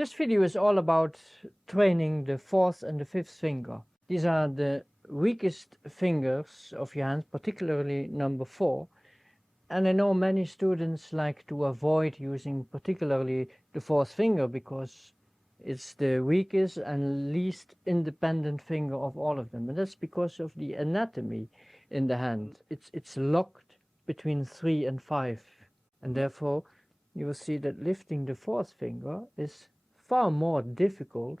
This video is all about training the fourth and the fifth finger. These are the weakest fingers of your hand, particularly number 4. And I know many students like to avoid using particularly the fourth finger because it's the weakest and least independent finger of all of them. And that's because of the anatomy in the hand. It's locked between 3 and 5. And therefore you will see that lifting the fourth finger is far more difficult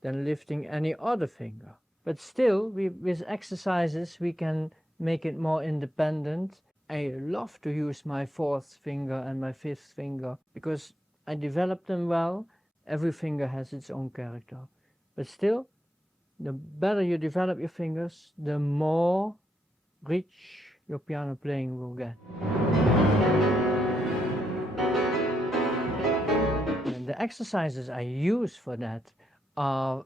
than lifting any other finger. But still, with exercises we can make it more independent. I love to use my fourth finger and my fifth finger because I developed them well. Every finger has its own character. But still, the better you develop your fingers, the more rich your piano playing will get. And the exercises I use for that are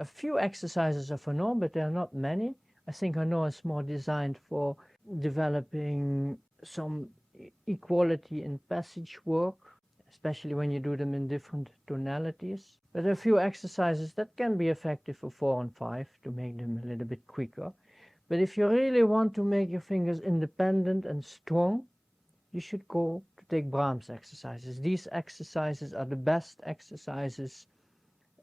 a few exercises of Hainaut, but there are not many. I think Hainaut is more designed for developing some equality in passage work, especially when you do them in different tonalities. But there are a few exercises that can be effective for 4 and 5 to make them a little bit quicker. But if you really want to make your fingers independent and strong, you should go to take Brahms exercises. These exercises are the best exercises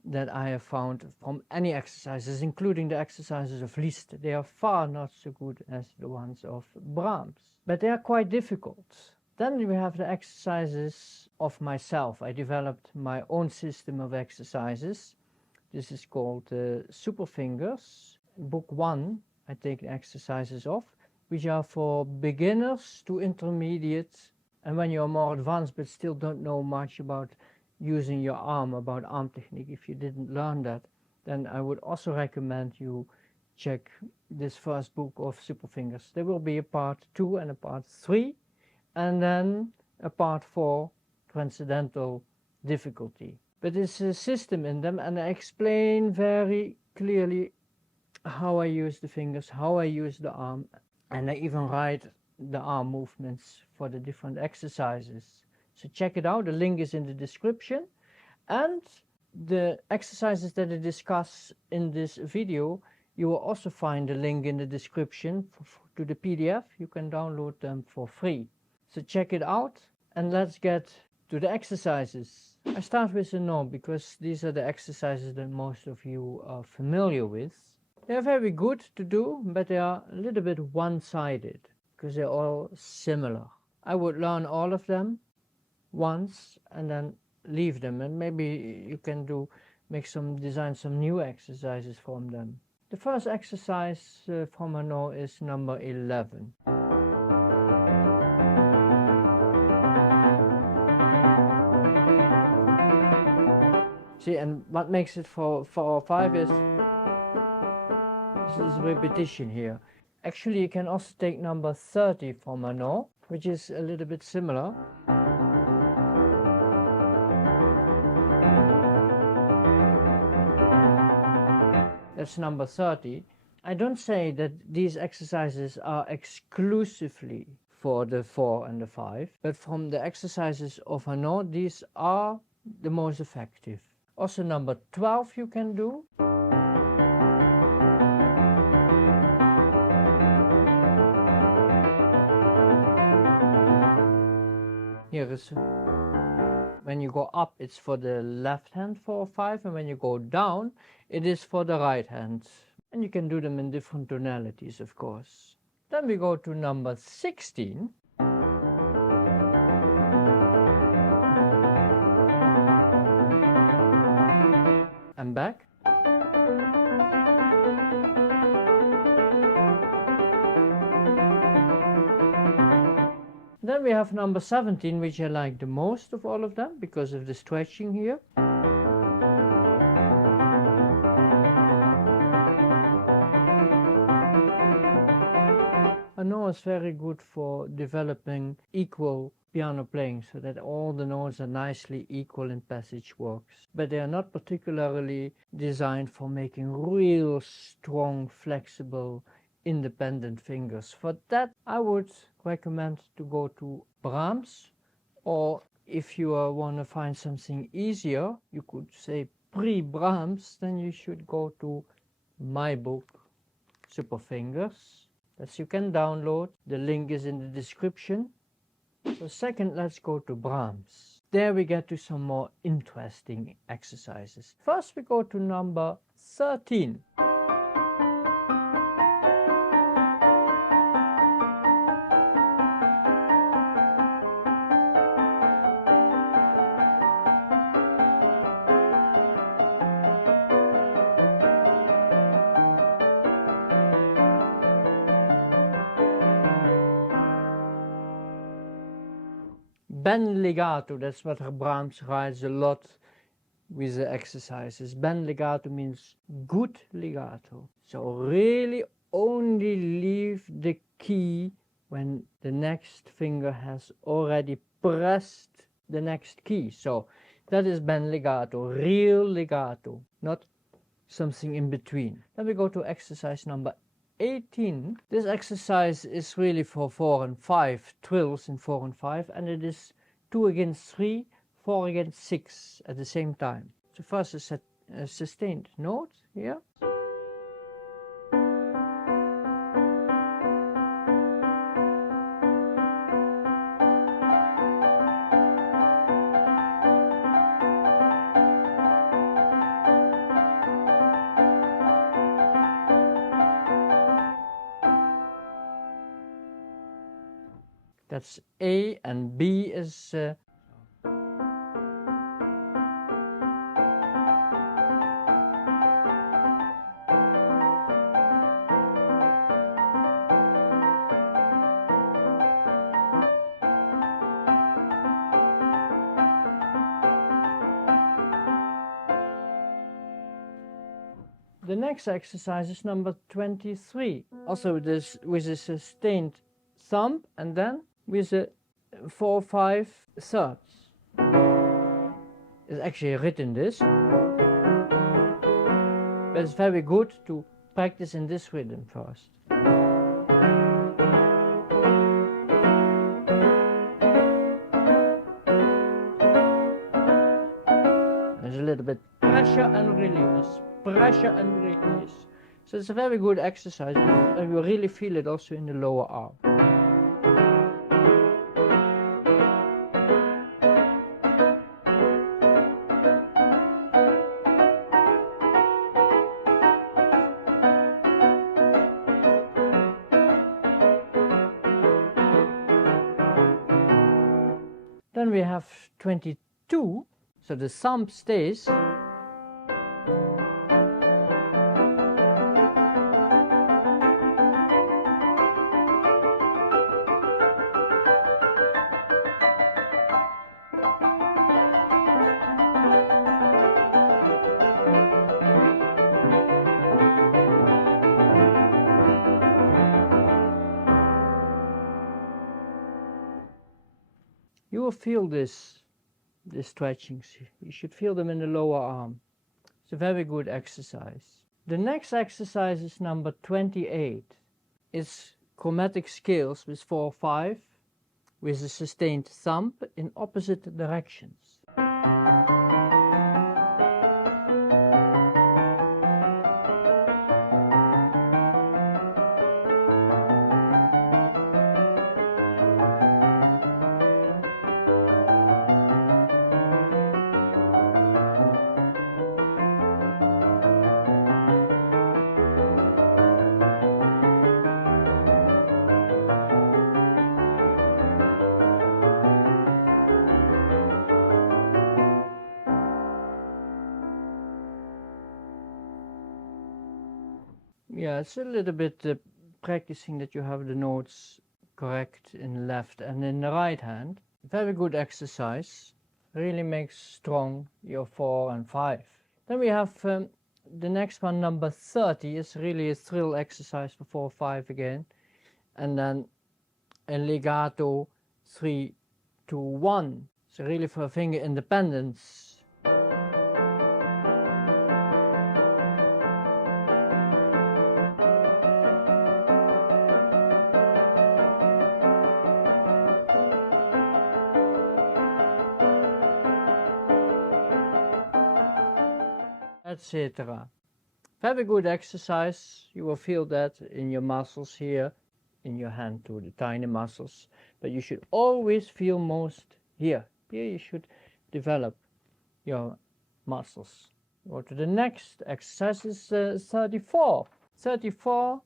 that I have found from any exercises, including the exercises of Liszt. They are far not so good as the ones of Brahms, but they are quite difficult. Then we have the exercises of myself. I developed my own system of exercises. This is called Super Fingers. Book 1, I take the exercises of, which are for beginners to intermediate, and when you're more advanced but still don't know much about using your arm, about arm technique. If you didn't learn that, then I would also recommend you check this first book of Super Fingers. There will be a part 2 and a part 3, and then a part 4, Transcendental Difficulty. But there's a system in them, and I explain very clearly how I use the fingers, how I use the arm, and I even write the arm movements for the different exercises. So check it out, the link is in the description, and the exercises that I discuss in this video, you will also find the link in the description to the PDF. You can download them for free. So check it out, and let's get to the exercises. I start with the Hainaut because these are the exercises that most of you are familiar with. They are very good to do, but they are a little bit one-sided because they're all similar. I would learn all of them once and then leave them, and maybe you can design some new exercises from them. The first exercise from Hainaut is number 11. See, and what makes it for 4 or 5 is this repetition here. Actually, you can also take number 30 from Hainaut, which is a little bit similar. That's number 30. I don't say that these exercises are exclusively for the 4 and the 5, but from the exercises of Hainaut, these are the most effective. Also number 12 you can do. Here is, when you go up, it's for the left hand 4 or 5, and when you go down, it is for the right hand. And you can do them in different tonalities, of course. Then we go to number 16. And back. Then we have number 17, which I like the most of all of them because of the stretching here. Hainaut is very good for developing equal piano playing so that all the notes are nicely equal in passage works. But they are not particularly designed for making real strong, flexible, independent fingers. For that, I would recommend to go to Brahms or if you want to find something easier, you could say pre-Brahms, then you should go to my book, Super Fingers, that you can download. The link is in the description. So second, let's go to Brahms. There we get to some more interesting exercises. First we go to number 13. Ben legato, that's what Brahms writes a lot with the exercises. Ben legato means good legato. So really only leave the key when the next finger has already pressed the next key. So that is ben legato, real legato, not something in between. Then we go to exercise number 18. This exercise is really for 4 and 5, trills in 4 and 5, and it is 2 against 3, 4 against 6 at the same time. So first a sustained note here. That's A, and B is the next exercise is number 23. Also this with a sustained thumb and then with a 4/5 thirds. It's actually written this, but it's very good to practice in this rhythm first. There's a little bit pressure and release, pressure and release. So it's a very good exercise, and you really feel it also in the lower arm. Then we have 22, so the thumb stays. You will feel these stretchings. You should feel them in the lower arm. It's a very good exercise. The next exercise is number 28. It's chromatic scales with 4/5 with a sustained thumb in opposite directions. Yeah, it's a little bit practicing that you have the notes correct in left and in the right hand. Very good exercise. Really makes strong your 4 and 5. Then we have the next one, number 30, is really a trill exercise for 4/5 again. And then a legato 3/2/1. So really for finger independence. etc. Very good exercise. You will feel that in your muscles here, in your hand too, the tiny muscles. But you should always feel most here. Here you should develop your muscles. Go to the next exercise is 34. 34,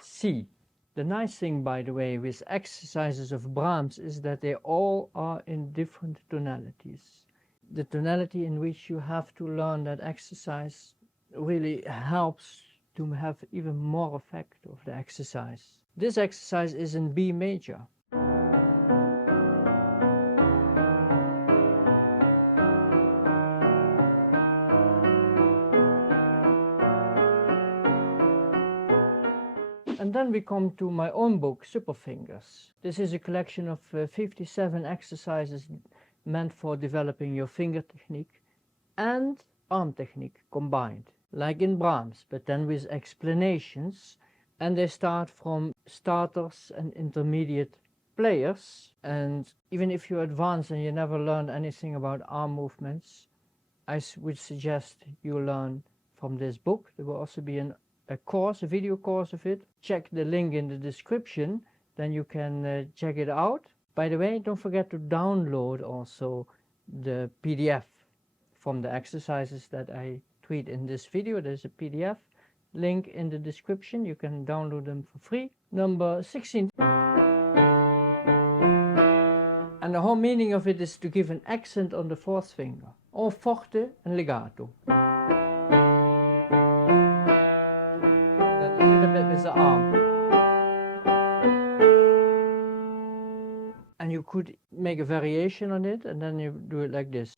C. The nice thing, by the way, with exercises of Brahms is that they all are in different tonalities. The tonality in which you have to learn that exercise really helps to have even more effect of the exercise. This exercise is in B major. And then we come to my own book, Superfingers. This is a collection of 57 exercises meant for developing your finger technique and arm technique combined, like in Brahms, but then with explanations. And they start from starters and intermediate players. And even if you're advanced and you never learned anything about arm movements, I would suggest you learn from this book. There will also be a course, a video course of it. Check the link in the description, then you can check it out. By the way, don't forget to download also the PDF from the exercises that I tweet in this video. There's a PDF link in the description. You can download them for free. Number 16. And the whole meaning of it is to give an accent on the fourth finger, or forte and legato. A little bit with the arm. And you could make a variation on it, and then you do it like this.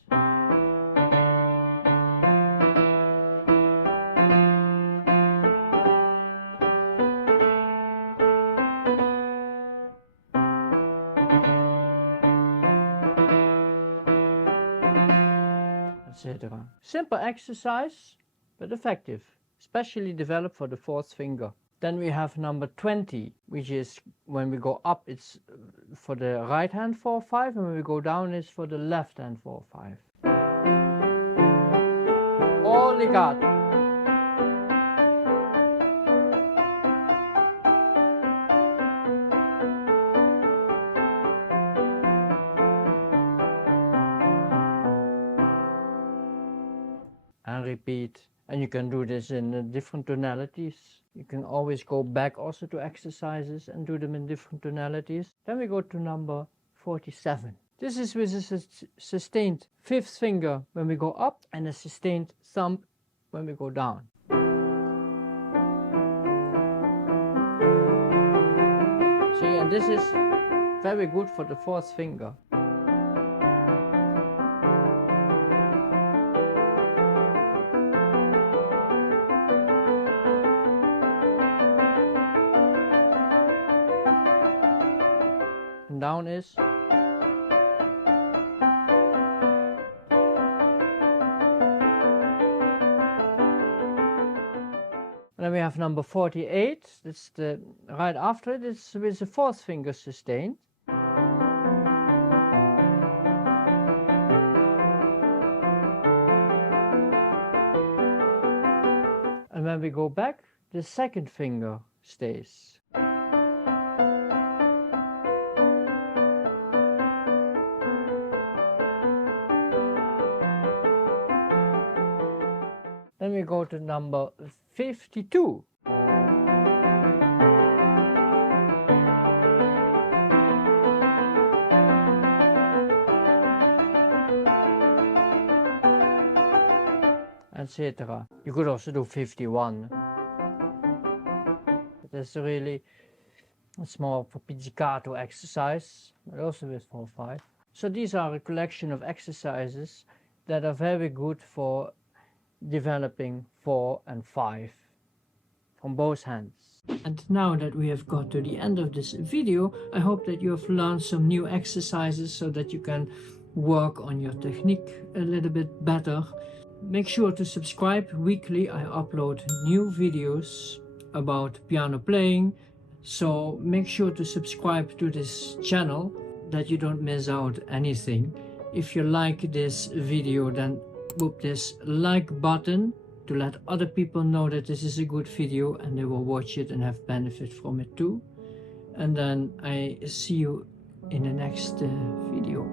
Etc. Simple exercise, but effective, especially developed for the fourth finger. Then we have number 20, which is when we go up, it's for the right hand 4-5, and when we go down, it's for the left hand 4-5. Or legato. And repeat. And you can do this in different tonalities. You can always go back also to exercises and do them in different tonalities. Then we go to number 47. This is with a sustained fifth finger when we go up and a sustained thumb when we go down. See, and this is very good for the fourth finger. Down is. And then we have number 48, that's the right after it, it's with the fourth finger sustained. And when we go back, the second finger stays. Then we go to number 52. Etc. You could also do 51. That's really, it's more of a pizzicato exercise, but also with 4-5. So these are a collection of exercises that are very good for developing 4 and 5 on both hands. And now that we have got to the end of this video, I hope that you have learned some new exercises so that you can work on your technique a little bit better. Make sure to subscribe. Weekly I upload new videos about piano playing, so make sure to subscribe to this channel that you don't miss out anything. If you like this video, then whoop this like button to let other people know that this is a good video and they will watch it and have benefit from it too. And then I see you in the next video.